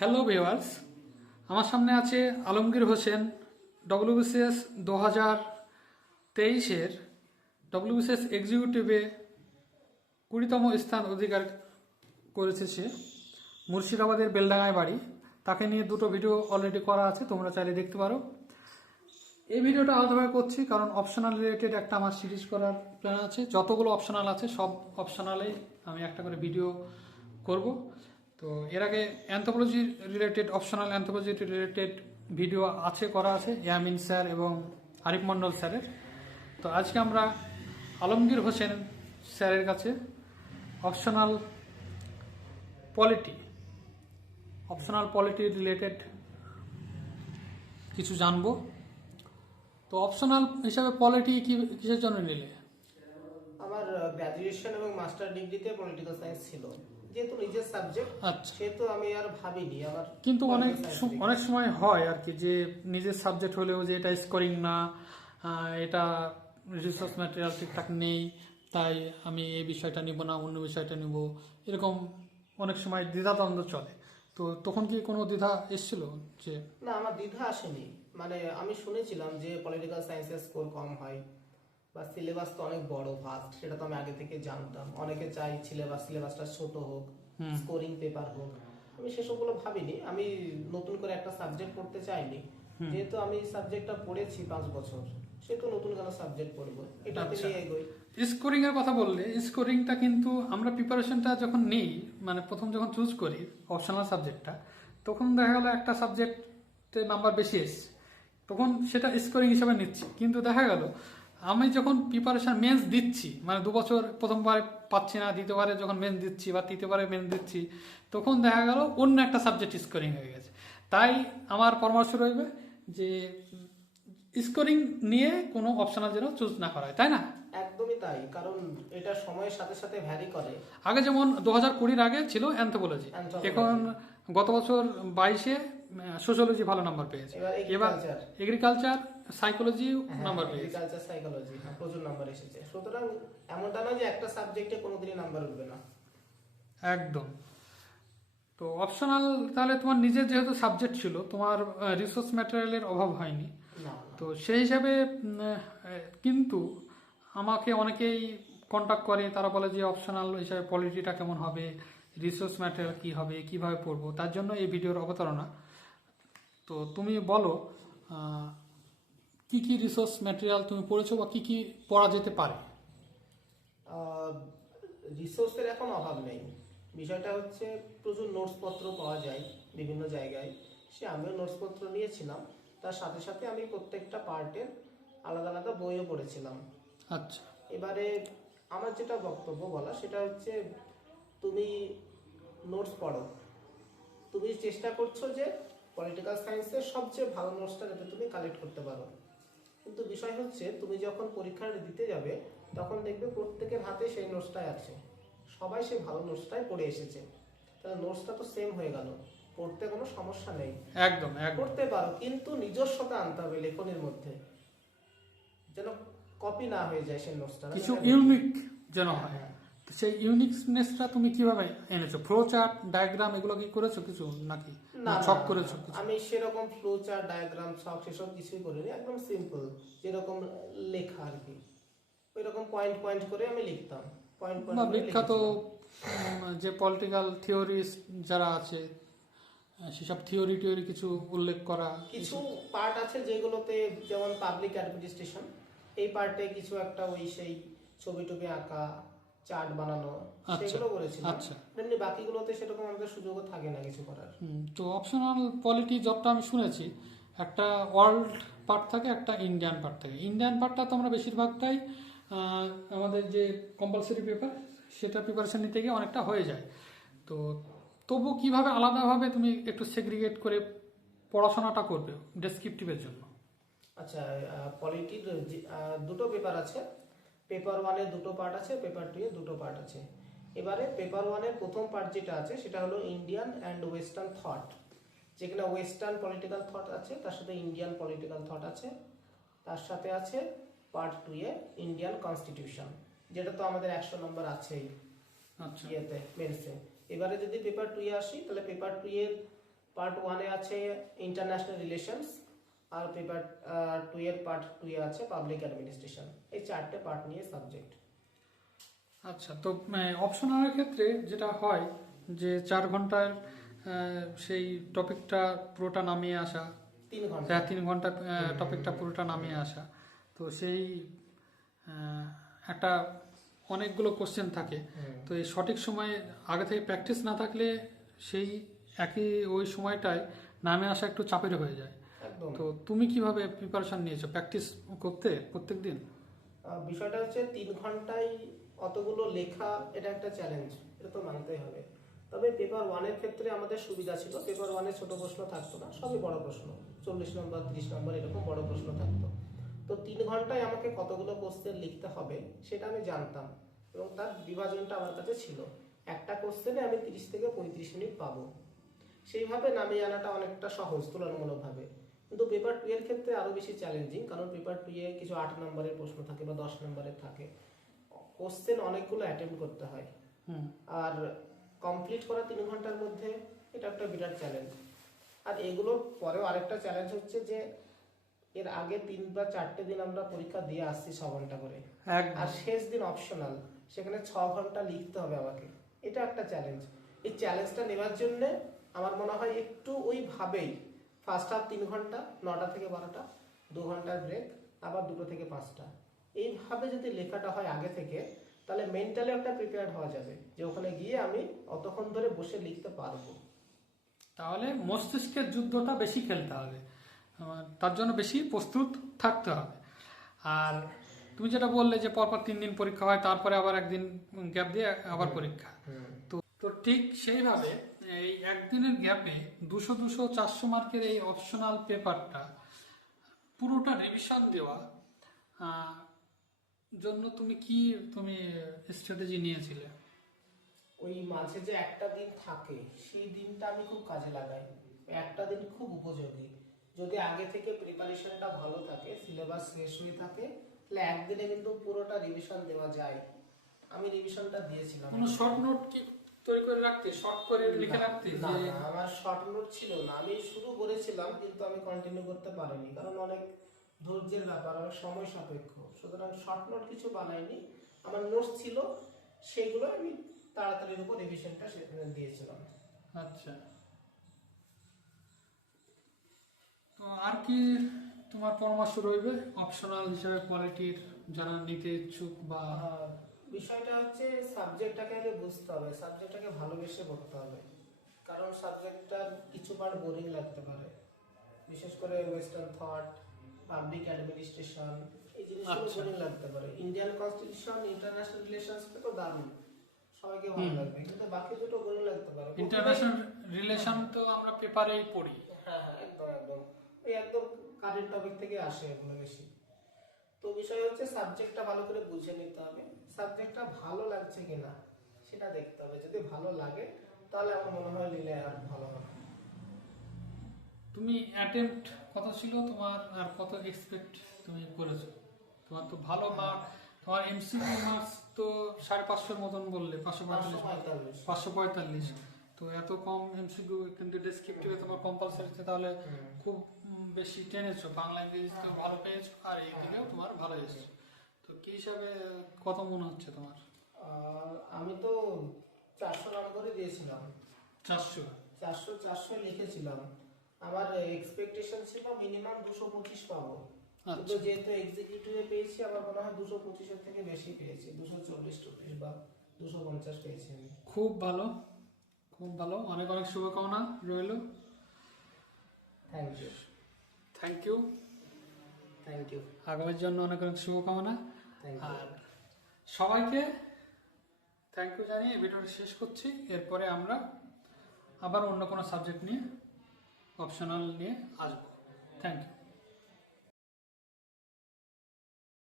Hello viewers, আমার সামনে আছে আলমগীর হোসেন। ডব্লিউবিসিএস 2023-এর ডব্লিউবিসিএস এক্সিকিউটিভে 20তম স্থান অধিকার করেছে সে। মুর্শিদাবাদের বেলডাঙায় বাড়ি। তাকে নিয়ে দুটো ভিডিও অলরেডি করা আছে, তোমরা চাইলে দেখতে পারো। এই ভিডিওটা আলাদাভাবে করছি কারণ অপশনাল রিলেটেড একটা আমার সিরিজ করার প্ল্যান আছে। যতগুলো অপশনাল আছে সব অপশনালেই আমি একটা করে ভিডিও করব। তো এর আগে anthropology related optional anthropology related video আছে, করা আছে ইয়ামিন স্যার এবং আরিফ মন্ডল স্যারের। তো আজকে আমরা আলমগীর হোসেন স্যারের কাছে অপশনাল পলিটি রিলেটেড কিছু জানবো। তো অপশনাল হিসাবে পলিটি কিসের জন্য নিলে? আমার গ্র্যাজুয়েশন এবং মাস্টার ডিগ্রিতে পলিটিক্যাল সায়েন্স ছিল, যেহেতু নিজের সাবজেক্ট। আচ্ছা, সেহেতু আমি আর ভাবিনি আমার। কিন্তু অনেক সময় হয় আর কি, যে নিজের সাবজেক্ট হলেও যে এটা স্কোরিং না, এটা রিসোর্স ম্যাটেরিয়াল ঠিকঠাক নেই, তাই আমি এই বিষয়টা নিব না, অন্য বিষয়টা নিব, এরকম অনেক সময় দ্বিধাদ্বন্দ্ব চলে। তো তখন কি কোনো দ্বিধা এসেছিল? যে না, আমার দ্বিধা আসেনি। মানে আমি শুনেছিলাম যে পলিটিক্যাল সায়েন্সের স্কোর কম হয় বা সিলেবাস তো অনেক বড় ভাস্ট, সেটা তো আমি আগে থেকে জানতাম। অনেকে চাই সিলেবাসটা ছোট হোক, স্কোরিং পেপার হোক। আমি সেসবগুলো ভাবিনি। আমি নতুন করে একটা সাবজেক্ট পড়তে চাইনি, যেহেতু আমি সাবজেক্টটা পড়েছি 5 বছর, সেহেতু নতুন কোনো সাবজেক্ট পড়বো, এটাতে নিয়ে এগোই। স্কোরিং এর কথা বললে, স্কোরিংটা কিন্তু আমরা প্রিপারেশনটা যখন নিই, মানে প্রথম যখন চুজ করি অপশনাল সাবজেক্টটা, তখন দেখা গেলো একটা সাবজেক্টে নাম্বার বেশি এসছে, তখন সেটা স্কোরিং হিসাবে নিচ্ছি। কিন্তু দেখা গেল আমি যখন প্রিপারেশন মেন্স দিচ্ছি, মানে 2 বছর প্রথমবারে পাচ্ছি না, দ্বিতীয়বারে যখন মেন্স দিচ্ছি বা তৃতীয়বারে মেন্স দিচ্ছি, তখন দেখা গেল অন্য একটা সাবজেক্ট স্কোরিং হয়ে গেছে। তাই আমার পরামর্শ রইবে যে স্কোরিং নিয়ে কোনো অপশনাল যেন চুজ না করা হয়, তাই না? একদমই তাই, কারণ এটা সময়ের সাথে সাথে ভ্যারি করে। আগে যেমন 2020 আগে ছিল অ্যানথ্রোপোলজি, এখন গত বছর 22-এ সোশ্যোলজি ভালো নাম্বার পেয়েছে, এবার এগ্রিকালচার সাইকোলজি নাম্বার পেয়েছে। এগ্রিকালচার সাইকোলজি প্রচুর নাম্বার এসেছে। সুতরাং এমনটা নয় যে একটা সাবজেক্টে কোনোদিনই নাম্বার উঠবে না। একদম। তো অপশনাল তাহলে তোমার নিজের যেহেতু সাবজেক্ট ছিল, তোমার রিসোর্স ম্যাটেরিয়ালের অভাব হয়নি। না, তো সেই হিসাবে কিন্তু আমাকে অনেকেই কন্টাক্ট করে, তারা বলে যে অপশনাল হিসাবে পলিটিটা কেমন হবে, রিসোর্স ম্যাটেরিয়াল কি হবে, কিভাবে পড়বো, তার জন্য এই ভিডিওর অবতারণা। তো তুমি বলো কি কি রিসোর্স ম্যাটেরিয়াল তুমি পড়েছো বা কি কি পড়া যেতে পারে? রিসোর্সের এখন অভাব নেই। বিষয়টা হচ্ছে প্রচুর নোটসপত্র পাওয়া যায় বিভিন্ন জায়গায়। আমিও নোটসপত্র নিয়েছিলাম, তার সাথে সাথে আমি প্রত্যেকটা পার্টের আলাদা আলাদা বইও পড়েছিলাম। আচ্ছা, এবারে আমার যেটা বক্তব্য বলা সেটা হচ্ছে, তুমি নোটস পড়ো, তুমি চেষ্টা করছো যে পলিটিক্যাল সায়েন্সের সবচেয়ে ভালো নোটসটা যাতে তুমি কালেক্ট করতে পারো। কিন্তু বিষয় হচ্ছে, তুমি যখন পরীক্ষাটা দিতে যাবে তখন দেখবে প্রত্যেকের হাতে সেই নোটসটাই আছে, সবাই সেই ভালো নোটসটাই পড়ে এসেছে। তাহলে নোটসটা তো সেম হয়ে গেল, পড়তে কোনো সমস্যা নেই। একদম পড়তে পারো, কিন্তু নিজস্বতা আনতে হবে লেখনের মধ্যে, যেন কপি না হয়ে যায় সেই নোটসটা, কিছু ইউনিক যেন হয়। সেই ইউনিকনেসটা তুমি কিভাবে এনেছো? ফ্লো চার্ট, ডায়াগ্রাম এগুলো কি করেছো কিছু, নাকি না ছক করেছো? আমি সেরকম ফ্লো চার্ট, ডায়াগ্রাম, ছক সেসব কিছুই করিনি। একদম সিম্পল যেরকম লেখা আর কি, ওই রকম পয়েন্ট পয়েন্ট করে আমি লিখতাম। পয়েন্ট বা পয়েন্ট বিখ্যাত যে পলিটিক্যাল থিওরিস্ট যারা আছে, সেসব থিওরি কিছু উল্লেখ করা। কিছু পার্ট আছে যেগুলোতে, যেমন পাবলিক অ্যাডমিনিস্ট্রেশন, এই পার্টে কিছু একটা ওই সেই ছবি টবি আঁকা, চার্ট বানানো, সেগুলো করেছিলাম। এমনি বাকিগুলোতে সেরকম আমাদের সুযোগও থাকে না কিছু করার। তো অপশনাল পলিটি যতটা আমি শুনেছি, একটা ওয়ার্ল্ড পার্ট থাকে, একটা ইন্ডিয়ান পার্ট থাকে। ইন্ডিয়ান পার্টটা তো আমরা বেশিরভাগটাই আমাদের যে কম্পালসারি পেপার, সেটা প্রিপারেশন নিতে গিয়ে অনেকটা হয়ে যায়। তো তবু কিভাবে আলাদাভাবে তুমি একটু সেগ্রিগেট করে পড়াশোনাটা করবে ডেসক্রিপটিভের জন্য? আচ্ছা, পলিটির দুটো পেপার আছে। পেপার 1-এ দুটো পার্ট আছে, পেপার 2-এ দুটো পার্ট আছে। এবারে পেপার 1-এর প্রথম পার্ট যেটা আছে সেটা হলো ইন্ডিয়ান অ্যান্ড ওয়েস্টার্ন থট, যেখানে ওয়েস্টার্ন পলিটিক্যাল থট আছে, তার সাথে ইন্ডিয়ান পলিটিক্যাল থট আছে, তার সাথে আছে পার্ট 2-এ ইন্ডিয়ান কনস্টিটিউশন, যেটা তো আমাদের 100 নম্বর আছেই ইয়েতে মেন্সে। এবারে যদি পেপার 2-এ আসি, তাহলে পেপার 2-এর পার্ট 1-এ আছে ইন্টারন্যাশনাল রিলেশনস, আর পেপার 2 এর পার্ট 2-এ আছে পাবলিক অ্যাডমিনিস্ট্রেশন। এই 4টে পার্ট নিয়ে সাবজেক্ট। আচ্ছা, তো অপশনালের ক্ষেত্রে যেটা হয় যে 4 ঘন্টার সেই টপিকটা পুরোটা নামিয়ে আসা, 3 ঘন্টা। 3 ঘন্টা টপিকটা পুরোটা নামিয়ে আসা, তো সেই একটা অনেকগুলো কোশ্চেন থাকে, তো এই সঠিক সময়ে আগে থেকে প্র্যাকটিস না থাকলে সেই একই ওই সময়টায় নামে আসা একটু চাপের হয়ে যায়। একদম। তো তুমি কিভাবে প্রিপারেশন নিয়েছো প্র্যাকটিস করতে প্রত্যেক দিন? বিষয়টা হচ্ছে 3 ঘন্টায় অতগুলো লেখা, এটা একটা চ্যালেঞ্জ, এটা তো মানতেই হবে। তবে পেপার 1-এর ক্ষেত্রে আমাদের সুবিধা ছিল, পেপার 1-এ ছোট প্রশ্ন থাকতো না, সবই বড় প্রশ্ন, 40 নম্বর 30 নম্বর এরকম বড় প্রশ্ন থাকতো। তো 3 ঘন্টায় আমাকে কতগুলো কোশ্চেন লিখতে হবে সেটা আমি জানতাম, এবং তার বিভাজনটা আমার কাছে ছিল। একটা কোশ্চেনে আমি 30 থেকে 35 মিনিট পাবো। সেইভাবে নামিয়ে আনাটা অনেকটা সহজ তুলনামূলকভাবে। কিন্তু পেপার 2 এর ক্ষেত্রে আরো বেশি চ্যালেঞ্জিং, কারণ পেপার 2 এ কিছু 8 নম্বরের প্রশ্ন থাকে বা 10 নম্বরের থাকে, কোশ্চেন অনেকগুলো অ্যাটেম্প করতে হয়, আর কমপ্লিট করা 3 ঘন্টার মধ্যে, এটা একটা বিরাট চ্যালেঞ্জ। আর এগুলোর পরেও আরেকটা চ্যালেঞ্জ হচ্ছে যে এর আগে 3 বা 4টে দিন আমরা পরীক্ষা দিয়ে আসছি 6 ঘন্টা করে, আর শেষ দিন অপশনাল, সেখানে 6 ঘন্টা লিখতে হবে আমাকে। এটা একটা চ্যালেঞ্জ। এই চ্যালেঞ্জটা নেওয়ার জন্য আমার মনে হয় একটু ওইভাবেই ফার্স্ট হাফ 3 ঘন্টা, 9টা থেকে 12টা, 2 ঘন্টার ব্রেক, আবার 2টো থেকে 5টা, এইভাবে যদি লেখাটা হয় আগে থেকে, তাহলে মেন্টালি একটা প্রিপেয়ার্ড হওয়া যাবে যে ওখানে গিয়ে আমি অতক্ষণ ধরে বসে লিখতে পারবো। তাহলে মস্তিষ্কের যুদ্ধটা বেশি খেলতে হবে, তার জন্য বেশি প্রস্তুত থাকতে হবে। আর তুমি যেটা বললে যে পরপর 3 দিন পরীক্ষা হয়, তারপরে আবার একদিন গ্যাপ দিয়ে আবার পরীক্ষা, তো তো ঠিক সেইভাবে এই একদিনের গ্যাপে 200 200 400 মার্কের এই অপশনাল পেপারটা পুরোটা রিভিশন দেওয়া জন্য তুমি স্ট্র্যাটেজি নিয়েছিলে? ওই মাঝে যে একটা দিন থাকে, সেই দিনটা আমি খুব কাজে লাগাই। একটা দিন খুব উপযোগী। যদি আগে থেকে প্রিপারেশনটা ভালো থাকে, সিলেবাস শেষ হয়ে থাকে, তাহলে একদিনে কিন্তু পুরোটা রিভিশন দেওয়া যায়। আমি রিভিশনটা দিয়েছিলাম। কোনো শর্ট নোট কি তৈরি করে রাখতে, শর্ট করে লিখে রাখতে? না, আমার শর্ট নোট ছিল না। আমি শুরু করেছিলাম কিন্তু আমি কন্টিনিউ করতে পারিনি, কারণ অনেক ধৈর্যের ব্যাপার, অনেক সময় সাপেক্ষ। সুতরাং শর্ট নোট কিছু বানাইনি, আমার নোটস ছিল, সেইগুলো আমি তাড়াতাড়ির উপর রিভিশনটা সেখানে দিয়েছিলাম। আচ্ছা, তো আর কি তোমার পরামর্শ রইবে অপশনাল হিসেবে কোয়ালিটির যারা নিতে ইচ্ছুক? বা বিষয়টা হচ্ছে সাবজেক্টটাকে আগে বুঝতে হবে, সাবজেক্টটাকে ভালোবেসে পড়তে হবে, কারণ সাবজেক্টটার কিছু পার্ট বোরিং লাগতে পারে, বিশেষ করে ওয়েস্টার্ন থট, পাবলিক অ্যাডমিনিস্ট্রেশন, এই জিনিসগুলো বোরিং লাগতে পারে। ইন্ডিয়ান কনস্টিটিউশন, ইন্টারন্যাশনাল রিলেশনস তো দারুণ, সবাইকে ভালো লাগবে, কিন্তু বাকি দুটো বোরিং লাগতে পারে। ইন্টারন্যাশনাল রিলেশন তো আমরা পেপারেই পড়ি। হ্যাঁ হ্যাঁ, একদম একদম, ওই একদম কারেন্ট টপিক থেকে আসে এগুলো বেশি। তো বিষয় হচ্ছে সাবজেক্টটা ভালো করে বুঝে নিতে হবে, সাবজেক্টটা ভালো লাগছে কিনা সেটা দেখতে হবে। যদি ভালো লাগে তাহলে আমার মনে হয় নিলে আর ভালো হবে। তুমি অ্যাটেম্প্ট কত ছিল তোমার, আর কত এক্সপেক্ট তুমি করেছো? তোমার তো ভালো মার্ক, তোমার এমসিকিউ মার্কস তো 550 মতন বললে, 545। তো এত কম এমসিকিউ, কিন্তু ডেসক্রিপটিভে তোমার কম্পালসারিতে তাহলে খুব বেশি টেনেছো, বাংলা ইংরেজিতেও ভালো পেয়েছো, আর এই দিকেও তোমার ভালো এসেছে। তো কি হিসাবে কত মনে হচ্ছে তোমার? আমি তো 400 নম্বরই দিয়েছিলাম। 400? 400 লিখেছিলাম। আমার এক্সপেকটেশন ছিল মিনিমাম 225 পাবো, কিন্তু আচ্ছা, যেহেতু এক্সিকিউটিভে পেয়েছি, আমার মনে হয় 225 এর থেকে বেশি পেয়েছি, 240 বা 250 পেয়েছি আমি। খুব ভালো, খুব ভালো, অনেক অনেক শুভকামনা রইল। Thank you. Thank you. Thank you. আগামীর জন্য অনেক অনেক শুভকামনা। Thank you. আর সবাইকে থ্যাংক ইউ জানিয়ে ভিডিওটা শেষ করছি। এরপরে আমরা আবার অন্য কোনো সাবজেক্ট নিয়ে, অপশনাল নিয়ে আসবো। Thank you.